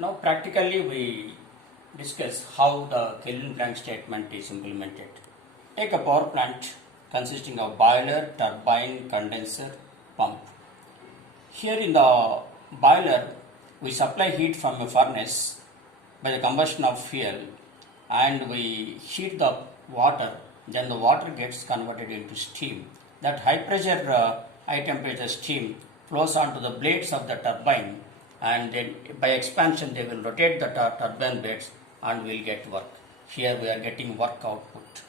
Now practically we discuss how the Kelvin-Planck statement is implemented. Take a power plant consisting of boiler, turbine, condenser, pump. Here in the boiler we supply heat from a furnace by the combustion of fuel and we heat the water, then the water gets converted into steam. That high pressure, high temperature steam flows onto the blades of the turbine and then by expansion they will rotate the turbine blades and we will get work. Here we are getting work output.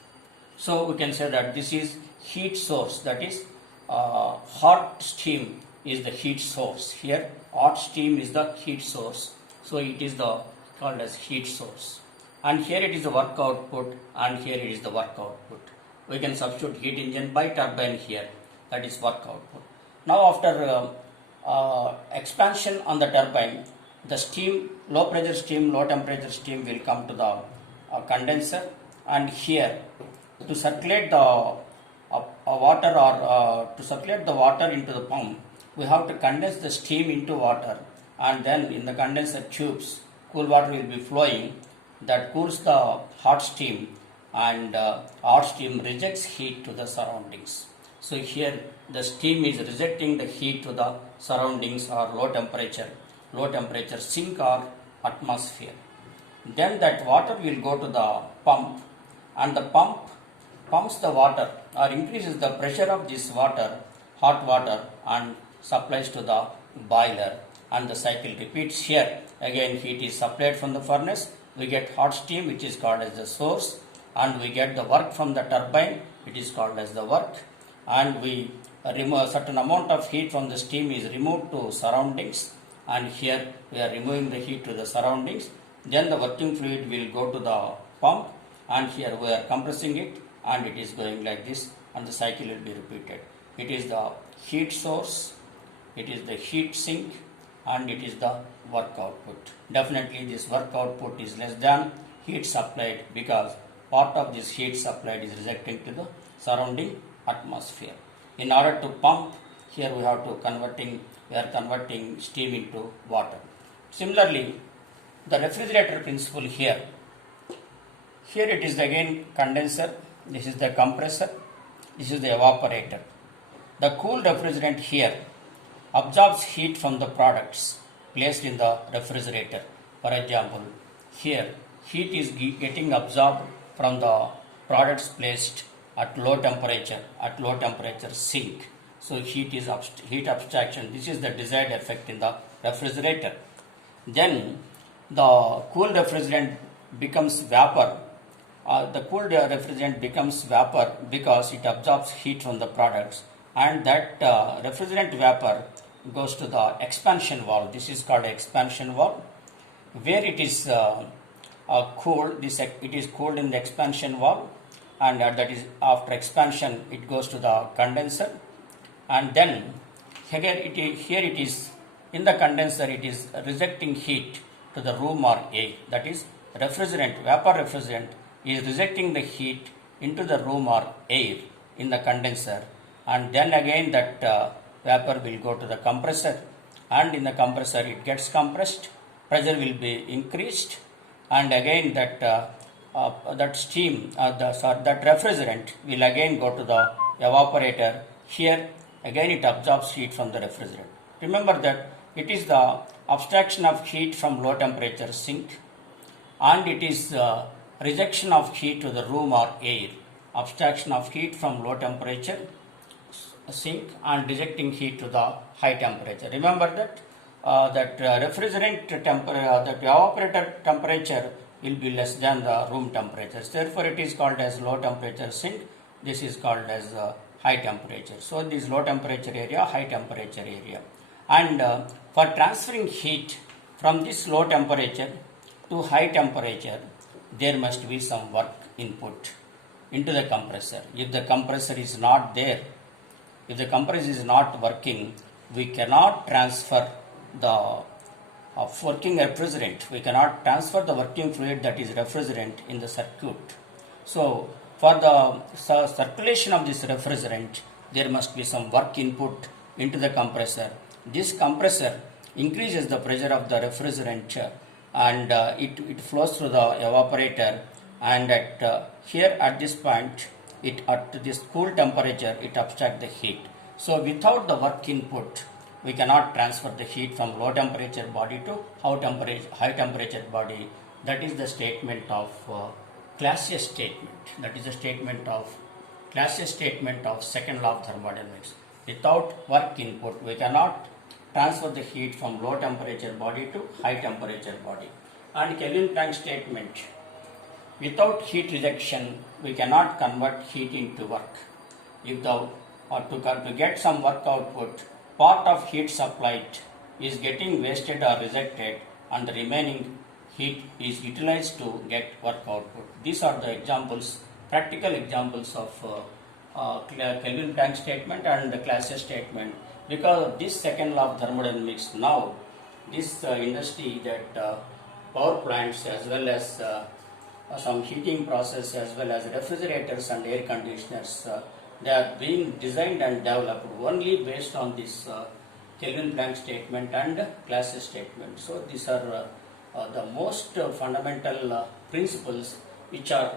So we can say that this is heat source, that is hot steam is the heat source. Here hot steam is the heat source. So it is the called as heat source. And here it is the work output and here it is the work output. We can substitute heat engine by turbine here, that is work output. Now after expansion on the turbine, the steam, low pressure steam, low temperature steam will come to the condenser, and here to circulate the water or to circulate the water into the pump, we have to condense the steam into water, and then in the condenser tubes cool water will be flowing that cools the hot steam, and hot steam rejects heat to the surroundings. So here the steam is rejecting the heat to the surroundings or low temperature sink or atmosphere. Then that water will go to the pump, and the pump pumps the water or increases the pressure of this water, hot water, and supplies to the boiler, and the cycle repeats here. Again heat is supplied from the furnace, we get hot steam which is called as the source, and we get the work from the turbine, it is called as the work, and we remove a certain amount of heat from the steam is removed to surroundings, and here we are removing the heat to the surroundings. Then the working fluid will go to the pump, and here we are compressing it, and it is going like this, and the cycle will be repeated. It is the heat source, it is the heat sink, and it is the work output. Definitely this work output is less than heat supplied because part of this heat supplied is rejecting to the surrounding atmosphere. In order to pump, here we are converting steam into water. Similarly, the refrigerator principle here it is again condenser, this is the compressor, this is the evaporator. The cool refrigerant here absorbs heat from the products placed in the refrigerator. For example, here heat is getting absorbed from the products placed at low temperature sink. So heat abstraction. This is the desired effect in the refrigerator. Then the cool refrigerant becomes vapor. Because it absorbs heat from the products, and that refrigerant vapor goes to the expansion valve. This is called expansion valve, where it is cooled. It is cooled in the expansion valve, and that is after expansion it goes to the condenser, and then here it is in the condenser, it is rejecting heat to the room or air. That is vapor refrigerant is rejecting the heat into the room or air in the condenser, and then again that vapor will go to the compressor, and in the compressor it gets compressed, pressure will be increased, and again that steam that refrigerant will again go to the evaporator. Here again it absorbs heat from the refrigerant. Remember that it is the abstraction of heat from low temperature sink, and it is rejection of heat to the room or air. Abstraction of heat from low temperature sink and rejecting heat to the high temperature. Remember that that evaporator temperature will be less than the room temperature. Therefore, it is called as low temperature sink. This is called as high temperature. So, this low temperature area, high temperature area. And for transferring heat from this low temperature to high temperature, there must be some work input into the compressor. If the compressor is not there, if the compressor is not working, we cannot transfer the working refrigerant. We cannot transfer the working fluid, that is refrigerant, in the circuit. So, for the circulation of this refrigerant, there must be some work input into the compressor. This compressor increases the pressure of the refrigerant and it flows through the evaporator, and here at this point, it at this cool temperature it abstracts the heat. So without the work input, we cannot transfer the heat from low temperature body to high temperature body. That is the statement of classius statement. That is the statement of classius statement of second law of thermodynamics. Without work input, we cannot transfer the heat from low temperature body to high temperature body. And Kelvin-Planck statement, without heat rejection, we cannot convert heat into work. If to get some work output, part of heat supplied is getting wasted or rejected, and the remaining heat is utilized to get work output. These are the examples, practical examples of Kelvin-Planck statement and the classius statement. Because of this second law of thermodynamics, now this industry, that power plants as well as some heating process as well as refrigerators and air conditioners, they are being designed and developed only based on this Kelvin-Planck statement and classius statement. So these are the most fundamental principles which are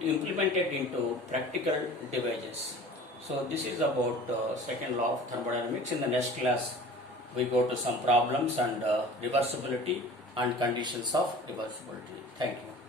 implemented into practical devices. So this is about second law of thermodynamics. In the next class, we go to some problems and reversibility and conditions of reversibility. Thank you.